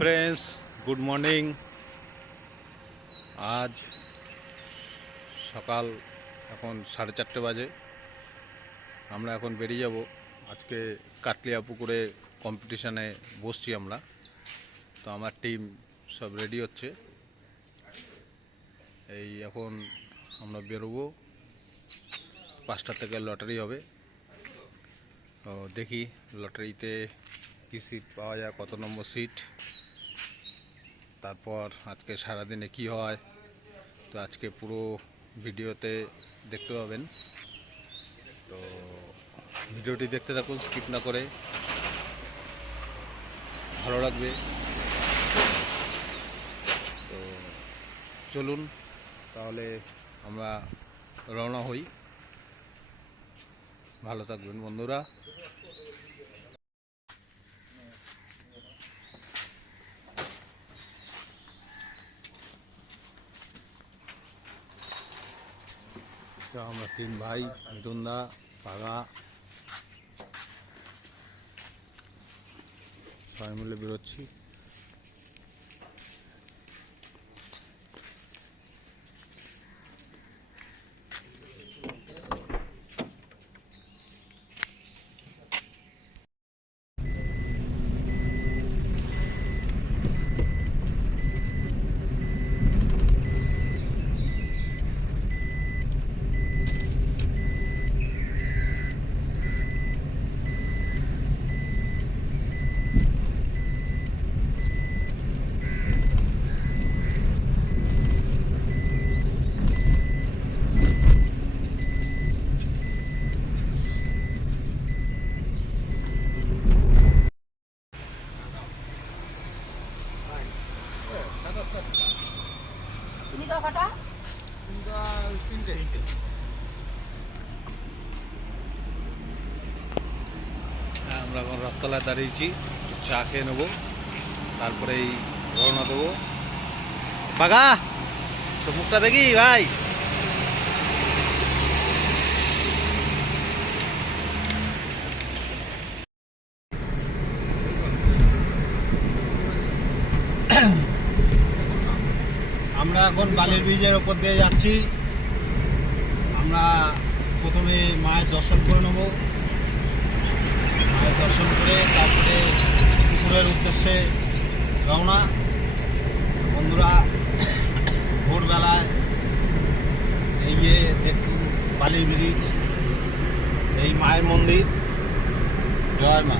Friends good morning আজ সকাল এখন সাড়ে চারটে বাজে। আমরা এখন বেরিয়ে যাব। আজকে কাটলিয়া পুকুরে কম্পিটিশানে বসছি আমরা। তো আমার টিম সব রেডি হচ্ছে। এই এখন আমরা বেরোবো। পাঁচটা থেকে লটারি হবে। তো দেখি লটারিতে কী সিট পাওয়া যায়, কত নম্বর সিট তারপর আজকে সারাদিনে কি হয়? তো আজকে পুরো ভিডিওতে দেখতে পাবেন। তো ভিডিওটি দেখতে থাকুন, স্কিপ না করে। ভালো লাগবে। তো চলুন, তাহলে আমরা রওনা হই। ভালো থাকবেন বন্ধুরা। তো আমরা তিন ভাই মিঠুন দা পাগা। সবাই মিলে বেরোচ্ছি চিনি দাও কটা হ্যাঁ রথতলায় দাঁড়িয়েছি চা খেয়ে নেব তারপরেই রওনা দেবো। বাগা তো মুখটা দেখি ভাই। আমরা এখন বালির ব্রিজের ওপর দিয়ে যাচ্ছি। আমরা প্রথমে মায়ের দর্শন করে নেব। দর্শন করে তারপরে পুকুরের উদ্দেশ্যে রওনা। বন্ধুরা ভোরবেলায় এই যে দেখুন বালি ব্রিজ এই মায়ের মন্দির। জয় মা।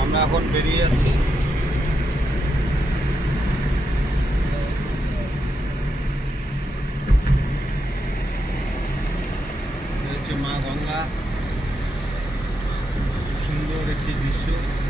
আমরা এখন বেরিয়ে যাচ্ছি এটা হচ্ছে মা গঙ্গা সুন্দর একটি দৃশ্য।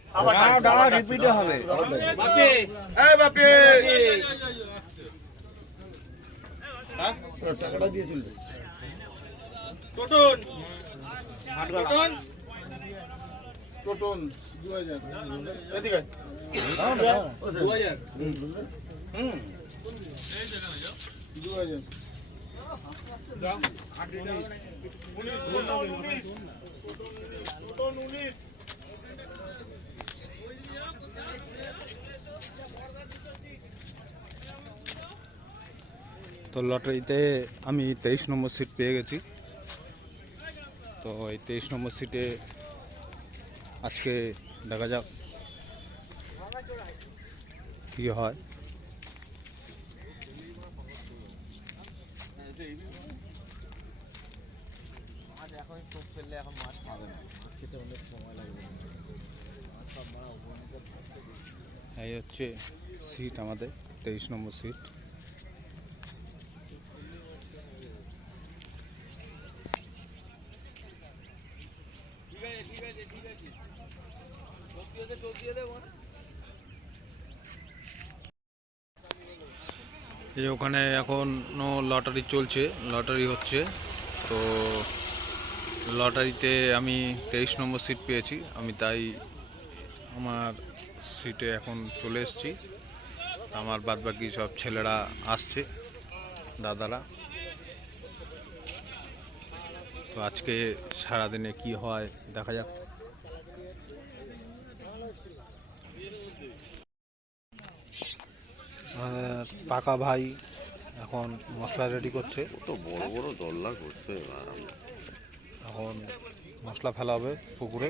হবে। টাকাটা দিয়ে তুলবে। টোটন। দু হাজার। দু হাজার। হুম দু হাজার। তো লটারিতে আমি তেইশ নম্বর সিট পেয়ে গেছি। তো এই তেইশ নম্বর সিটে আজকে দেখা যাক কী হয়। এই হচ্ছে সিট আমাদের তেইশ নম্বর সিট এই ওখানে এখনও লটারি চলছে, লটারি হচ্ছে। তো লটারিতে আমি তেইশ নম্বর সিট পেয়েছি। আমি তাই আমার সিটে এখন চলে এসেছি। আমার বাদবাকি সব ছেলেরা আসছে, দাদারা। তো আজকে সারাদিনে কি হয় দেখা যাক। আর পাকা ভাই এখন মশলা রেডি করছে। তো বড় বড় দল্লা করছে এবার এখন মশলা ফেলা হবে পুকুরে।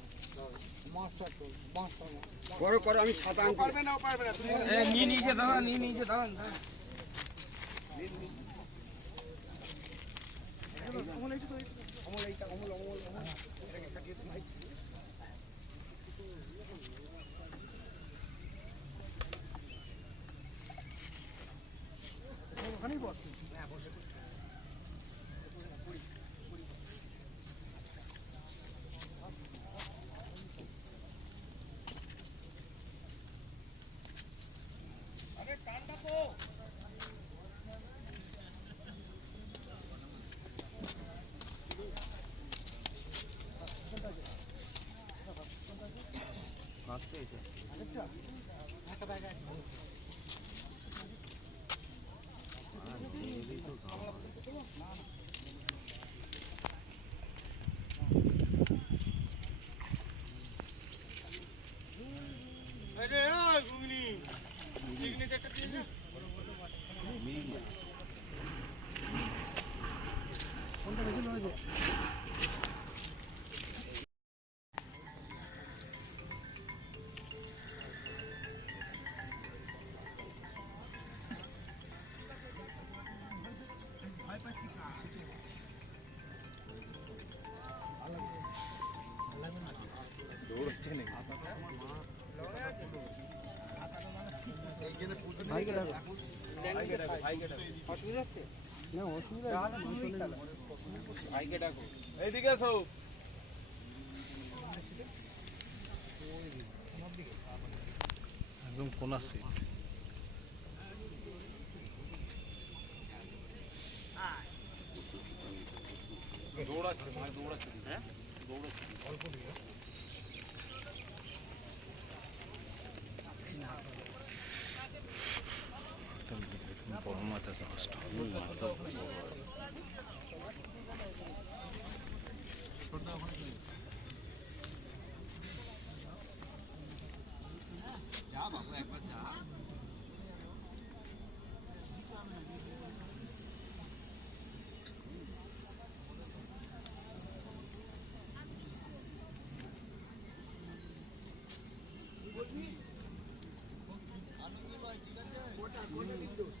করো করো আমি ছাতা আনতে পারবে না পারবে না তুমি নিয়ে নিচে দাঁড়ান নিয়ে নিচে দাঁড়ান। Venga. এসো একদম কোনা seat What are going to do?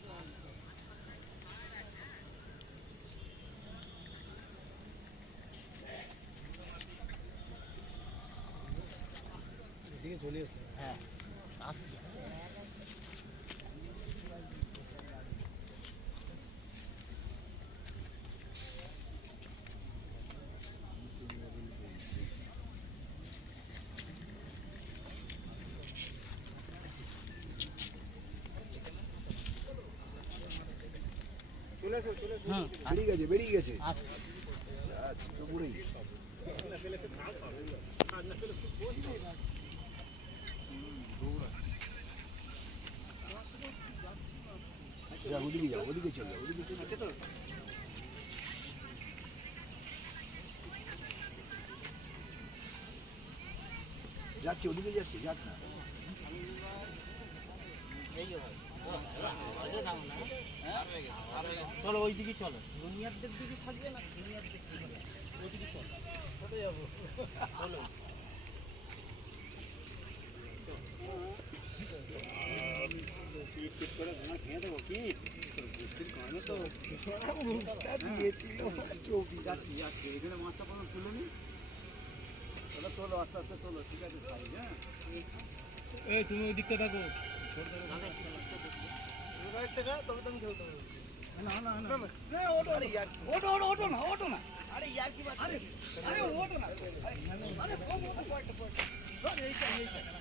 বেরিয়ে গেছে বেরিয়ে গেছে ওদিকে যাও ওদিকে চলে ওদিকে চলে। যাচ্ছে ওদিকে যাচ্ছে যাক না। চলো ওই দিকে চলো জুনিয়রদের দিকে থাকবে না জুনিয়রদের দিকে? ওইদিকে চলো। চলে যাব? চলো। দিয়েছিল চব্বিশ নি ওটা তোলো আস্তে আস্তে তোলো ঠিক আছে এই তুমি ওই দিকটা থাকো না না না ওটো ওটো ওটো না ওটো না আরে ইয়ার আরে আরে ওটো না আরে সব ওটো পয়েন্ট পয়েন্ট সব এইটা এইটা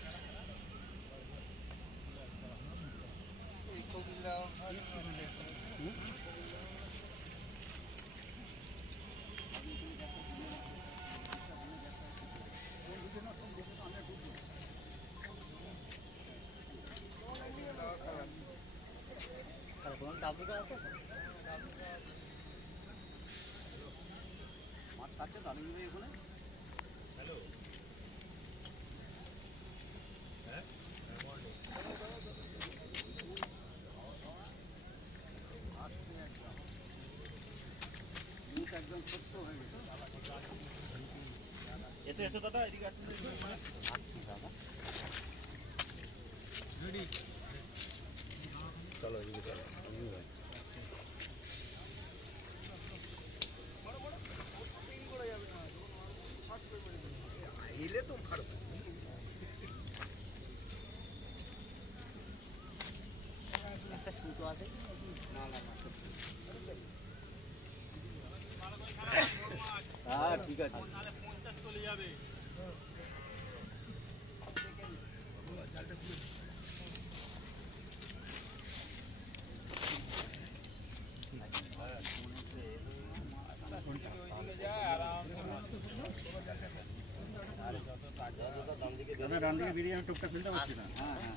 একদম সত্য হয়ে গেছে এসো এসো দাদা এদিকে আসুন। চলো এদিকে চলো এলে তো ভালো একটা সুতো আছে হ্যাঁ ঠিক আছে। দাদা ডান দিকে বেরিয়ে টোপটা ফেলতে পারছি না। হ্যাঁ হ্যাঁ।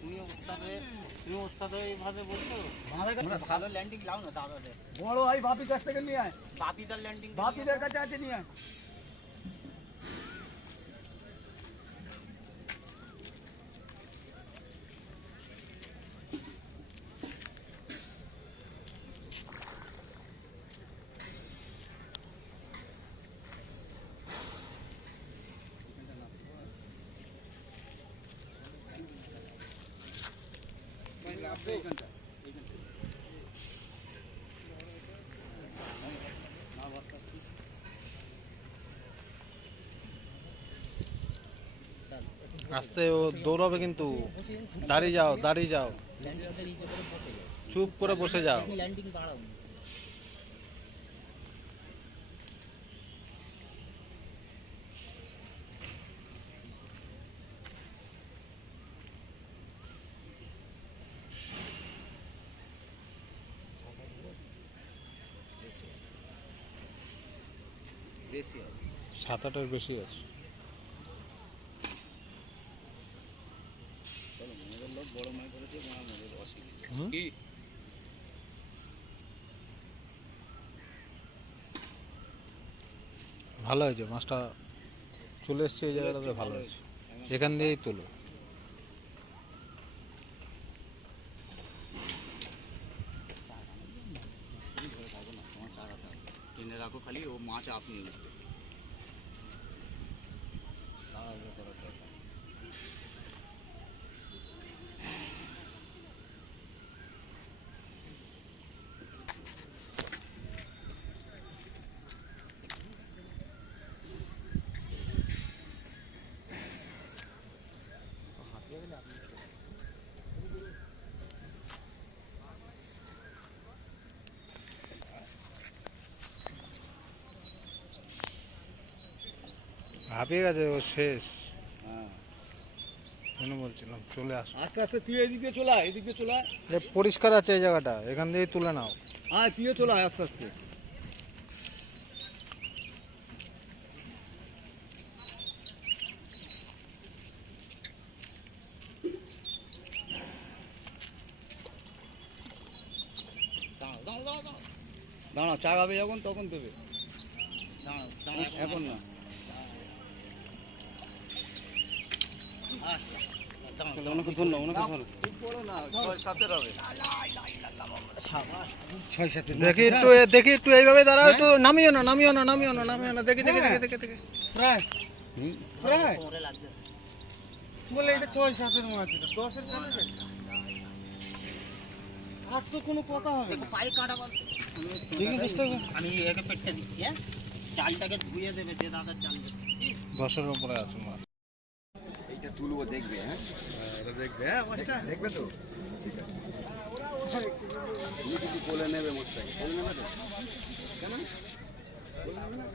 তুমি ওস্তাদে তুমি ওস্তাদে এইভাবে বলছো? তোমরা সাদা ল্যান্ডিং লাও না দাদা বড় ভাই বাপি কাছ থেকে নিয়ে আয়। বাপিদার ল্যান্ডিং বাপিদের কাছে আছে নিয়ে আয়। আস্তে ও দৌড়াবে কিন্তু। দাঁড়িয়ে যাও দাঁড়িয়ে যাও। চুপ করে বসে যাও। সাত আটের বেশি আছে। ভালো হয়েছে, মাছটা চলে এসছে এই জায়গাটাতে ভালো হয়েছে। এখান দিয়েই তোলো। রাখো খালি, ও মাছ আপনি হাঁপিয়ে গেছে ও শেষ। হ্যাঁ। কেন বলছিলাম চলে আস। আস্তে আস্তে তুই এদিক দিয়ে চলে আয় এদিক দিয়ে চলে পরিষ্কার আছে এই জায়গাটা এখান দিয়েই তুলে নাও। আয় তুইও চলে আয় আস্তে আস্তে। দাঁড়াও। দাঁড়াও চাগাবে যখন তখন দেবে। এখন না ওনাকে ধরলো ওনাকে ধরো খুব বড় না ছয় সাতের হবে ছয় সাথে দেখি একটু দেখি একটু এইভাবে দাঁড়াও একটু। নামিও না নামিও না নামিও না নামিও না। দেখি দেখি দেখি দেখি দেখি। প্রায়। প্রায়। বলে এটা ছয় সাতের মাছ দশের আর তো কোনো কথা হবে পায়ে কাটা বল। দেখি বুঝতে হবে আমি একে পেটটা দিচ্ছি হ্যাঁ? চালটাকে ধুয়ে দেবে যে দাদার চাল দশের উপরে আছে তুলবো দেখবে হ্যাঁ এটা দেখবে হ্যাঁ মাছটা দেখবে তো ঠিক আছে তুমি কিছু কোলে নেবে মোটটাকে কোলে নেবে তো কেন কোলে নেবে না?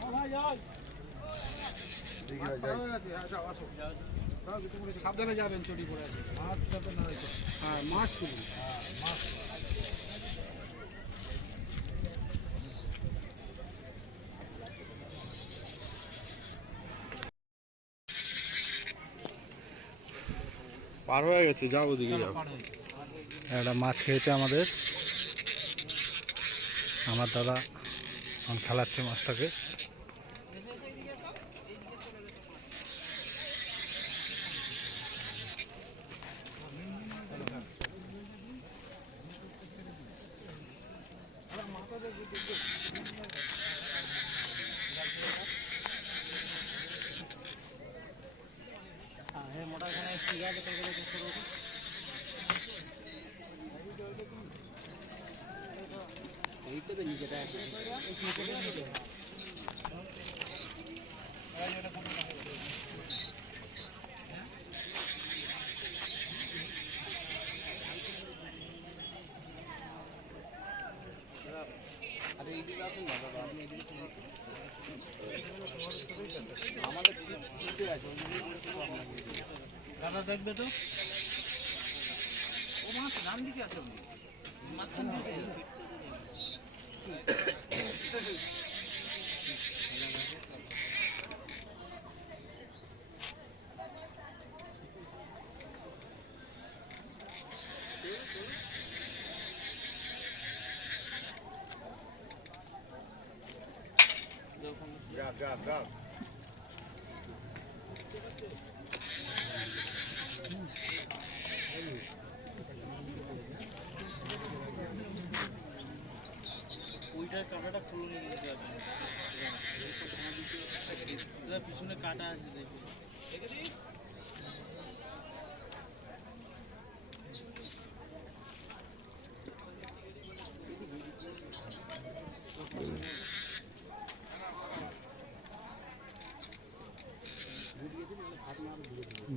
চলে যাব। ঠিক আছে, যাই। মাছ যাবে পার হয়ে গেছে ওদিকে যাও একটা মাছ খেয়েছে আমাদের। আমার দাদা এখন খেলাচ্ছে মাছটাকে। দাদা দেখবে তো ও মাছ ডান দিকে আছে মাঝখান দিকে Grab, grab, grab. ওইটার কাঁটাটা খুলে নিয়ে দাদা, পিছনে কাটা আছে দেখবে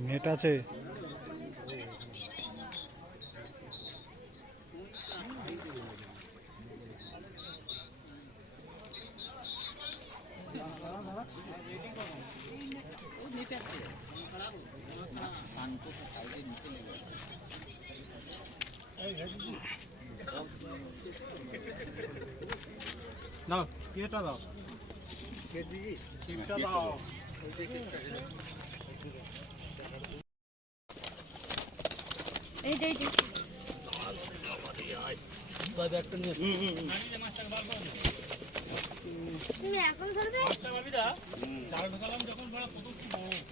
নেট আছে? দাও কেটা দাও। টিপটা দাও। এই যে এই যে। তুমি এখন ধরবে?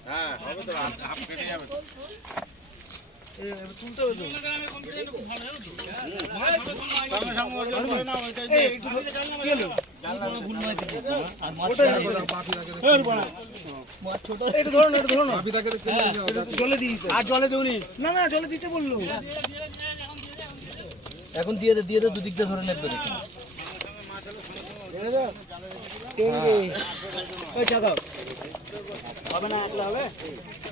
হ্যাঁ হবে তো হাফ কেটে যাবে। সঙ্গে ওজন করে নাও, ওইটাই দিয়ে। আর জলে দেউনি না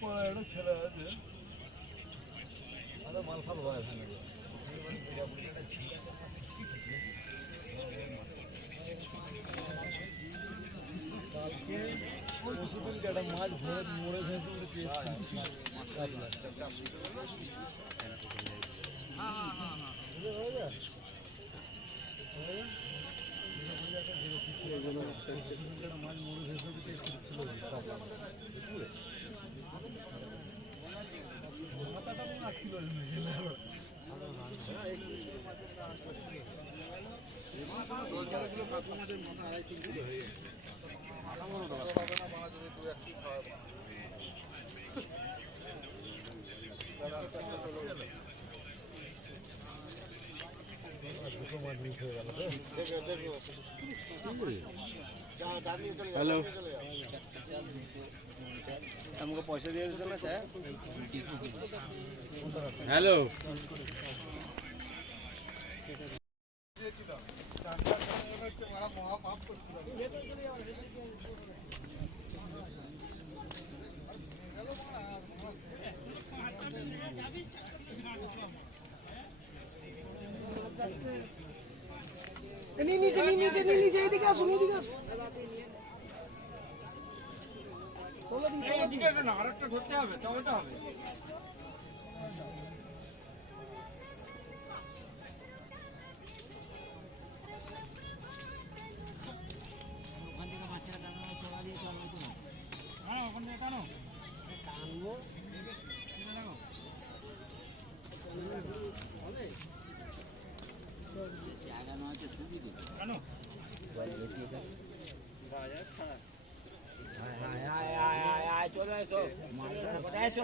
বলল এখন দিয়ে দে দিয়ে দে দুদিক দিয়ে ধরে নেবে ওই চাকা হবে না একলা হবে আঙুরটা মাপায় নিয়ে মিনিয়েলটা বিশ মিনিটের মধ্যে হয়েছে হ্যালো আমাকে পয়সা দিয়ে দিতে না স্যার হ্যালো নিচে নিচে নিচে এদিকে আসুন এদিকে আসুন চলে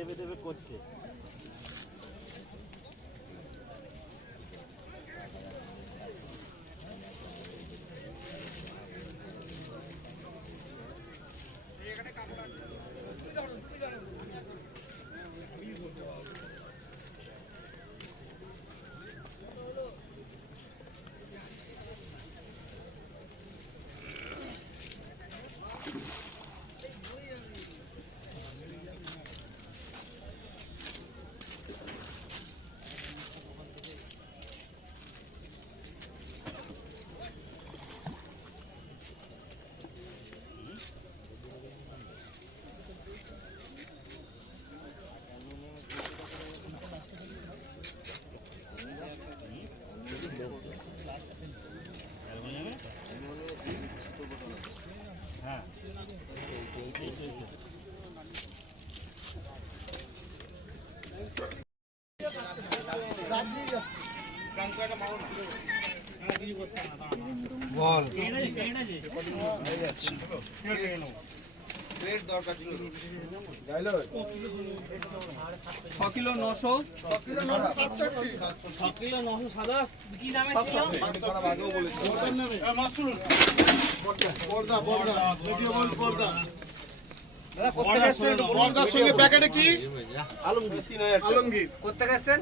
দেবে দেবে করছে। বল। ছ কিলো নশো। ছ কিলো নশো সাদা কি নামে ছিল? প্যাকেটে কি আলমগীর। করতে গেছেন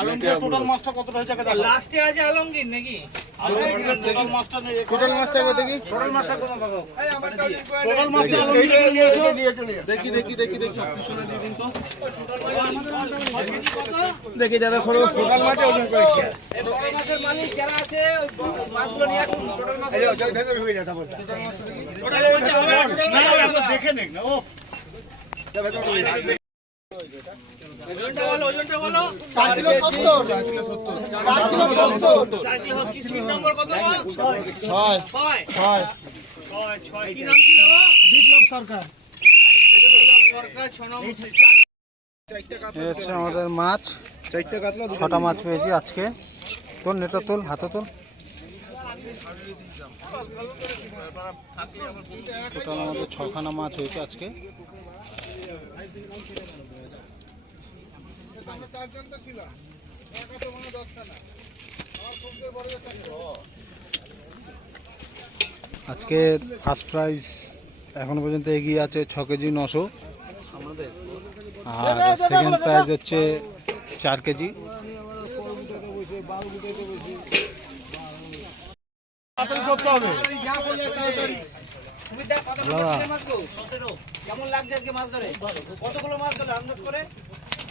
আলমগীর। টোটাল মাছটা কতটা হয়েছে দেখো। লাস্টে আছে আলমগীর নাকি? টোটাল মাছটা টোটাল মাছটা দেখি টোটাল মাছটা কত পাবো টোটাল মাছটা আলমগীর। নিয়েছো। দেখি দেখি দেখি দেখি। দেখি দাদা সরো টোটাল মাছ ওজন করে কি টোটাল মালিক যারা আছে মাছগুলো নিয়ে আসুন। টোটাল। দেখে নেক না ও ওজনটা বলো ওজনটা আমাদের মাছ। ছটা মাছ পেয়েছি আজকে। তোর নেটা তোল হাতে তোল। টোটাল আমাদের ছখানা মাছ হয়েছে আজকে। আজকে ফার্স্ট প্রাইজ এখনও পর্যন্ত এগিয়ে আছে ছ কেজি নশো। আর সেকেন্ড প্রাইজ হচ্ছে চার কেজি। করতে হবে। সুবিধা কত বাবা। মাছ গো সতেরো কেমন লাগছে আজকে মাছ ধরে? কতগুলো মাছ ধরে আন্দাজ করে?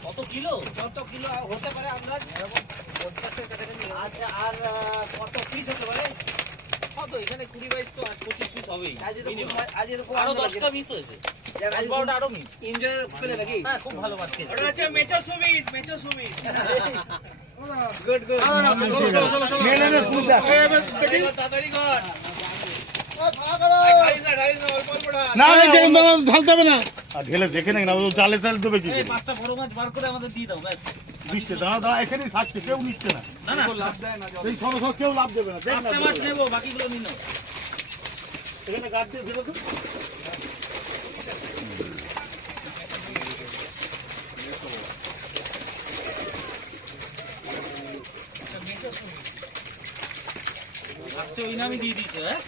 কত কিলো? কত কিলো হতে পারে আন্দাজ? আচ্ছা আর কত পিস হতে পারে? কত? এখানে কুড়ি বাইশ তো আর পঁচিশ পিস হবেই আজ এরকম আজ এরকম আরও দশটা মিস হয়েছে। আজ বারোটা আরও মিস এনজয় পেলে নাকি? হ্যাঁ খুব ভালো মাছ খেয়েছে। ওটা হচ্ছে মেচো সুমিত মেচো সুমিত। না না ঢালতে হবে না। ঢেলে দেখে নেক না জালে জালে দেবে কি করে? পাঁচটা বড় মাছ বার করে আমাদের দিয়ে দাও ব্যাস। দিচ্ছে দাঁড়া দাঁড়া এখানেই থাকছে কেউ নিচ্ছে না। না না। এই সব সব কেউ লাভ দেবে না দেখ না। মাছ নেব বাকিগুলো নিন এখানে গাছ দিয়ে দেবে তো আজকে ওই নামই দিয়ে দিয়েছে হ্যাঁ